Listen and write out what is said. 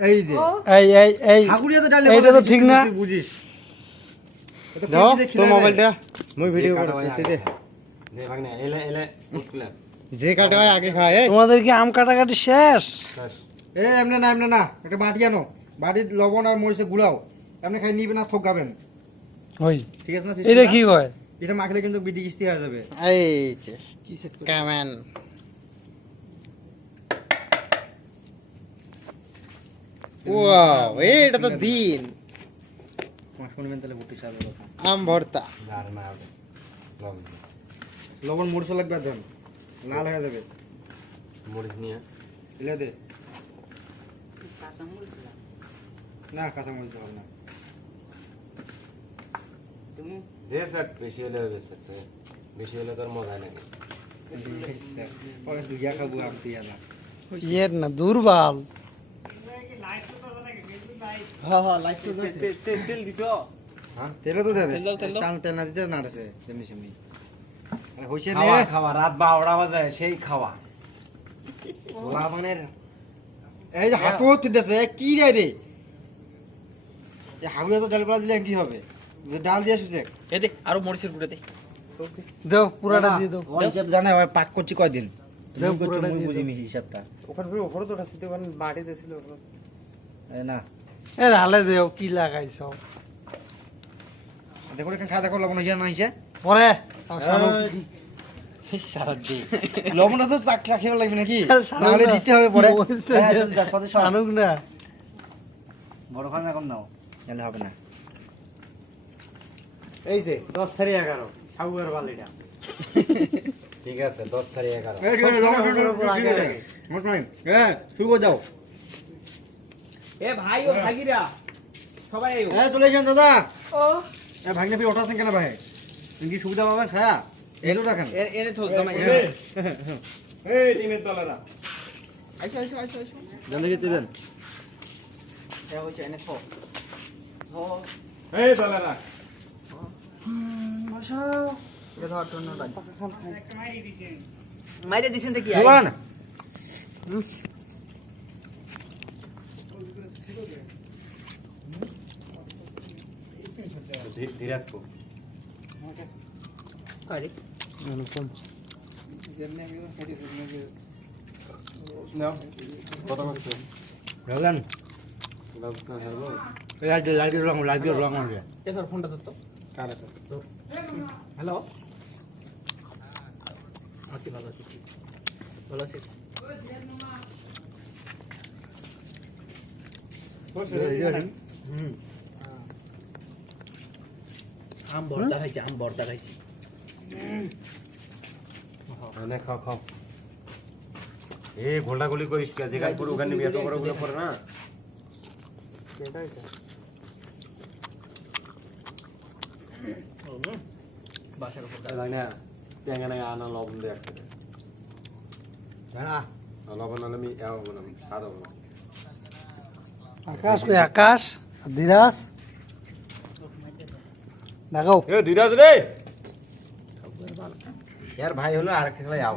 এই যে এই হাগুড়িয়াতে ডালে এইটা তো ঠিক না। তুই বুঝিস দাও তোর মোবাইলটা মই ভিডিও করছি দে দে ভাগনা এলে এলে উঠলে যে কাটা হয় আগে খায় এই তোমাদের কি আম কাটাকাটি শেষ? এ এমনে না একটা বাটি আনো, বাটির লবণ আর মরিচে গুড়াও, এমনি খাই নিবে না ঠকাবেন, ওই ঠিক আছে না? এটা কি কয়? এটা মাখলে কিন্তু বিডি কিস্তি হয়ে যাবে। এই যে কি সেট করে কামান ওয়াও এটা তো দিন তোমার শুনবেন তাহলে বুটি সার কথা। আম ভর্তা আর না হবে লবণ লবণ মরিচ লাগবে আর দেন, লাল হয়ে যাবে। মরিচ নিয়ে দিলে দে না, কাঁচা মরিচ হবে না। তুমি দে স্যার বেশি হলে হবে স্যার, বেশি হলে তোর মজা নেই। পরে দুইয়া খাবো আর দিয়া না। ইয়ের না দুর্বল। তেলে তো দে টান তেল না দিতে না আছে যেমনি সেমনি হইছে নে। খাওয়া খাওয়া রাত 12টা বাজে সেই খাওয়া লাবণের এই যে হাতও তুলতেছে কি রে রে, এই হাগুড়িয়া তো ডাল পালা দিলে কি হবে, যে ডাল দিয়ে শুছে এ দে আরো মরিচের গুঁড়া দে দাও পুরাটা দিয়ে দাও। ওই হিসাব জানে ওই পাক করছি কয়দিন, দাও পুরাটা দিয়ে দাও। বুঝিমি হিসাবটা। ওখানে ওখানে তো রাস্তাতে ওখানে বাড়ি দিছিল এই না এ হালে দেও কি লাগাইছ দেখো এখানে খাওয়া দেখো লবণ হইয়া না হইছে পরে লবণটা তো চাক রাখিবা লাগবে নাকি, শানুক নাহলে না। দিতে হবে পরে। মরিচটা হ্যাঁ, দিয়ে যা, সদে সব। শানুক না। বড় খান এখন নাও, তাহলে হবে না। এই যে 10 সারি 11 সাউয়ার বালিটা ঠিক আছে 10 সারি 11 এই ঠিক আছে, লবণ আগে লাগে মোট নাই। হ্যাঁ শুরু করে দাও। এ ভাই ও ভাগিরা সবাই আইও এই চলে যান দাদা। ও এ ভাগনে ফির ওঠাছেন কেন ভাই, তুমি কি সুবিধা পাবেন খায়া এলো রাখেন। এনে থো দমাই এই টিমের দলেরা আইছো আইছো আইছো আইছো দেন দেখি দেন। এ হইছে এনে থো ও এই দলেরা এ ধর তোর নটা মাইরে দিছেন তো কি আই জোয়ান ধীরাজ কো আরে অনুপম নাও কত করছো গেলেন লবণ হলো এই লাইট রং আছে। এ ধর ফোনটা ধর তো কারে তো হ্যালো আছি ভালো আছি ভালো আছি আম ভর্তা খাইছি এনে খাও খাও এই গোলাগুলি করিস কে যেখানে পুরো ওখানে বিয়ে তো বড় গুলো পড়ে না বাসার উপর তাই না টেঙ্গানে আনা লবণ দিয়ে একসাথে হ্যাঁ লবণ হলে আমি এও হবো না স্বাদ হবো না আকাশ কই আকাশ আর ধীরাজ দেখাও এ ধীরাজ রে यार भाई হলো আর একটা খেলাই আও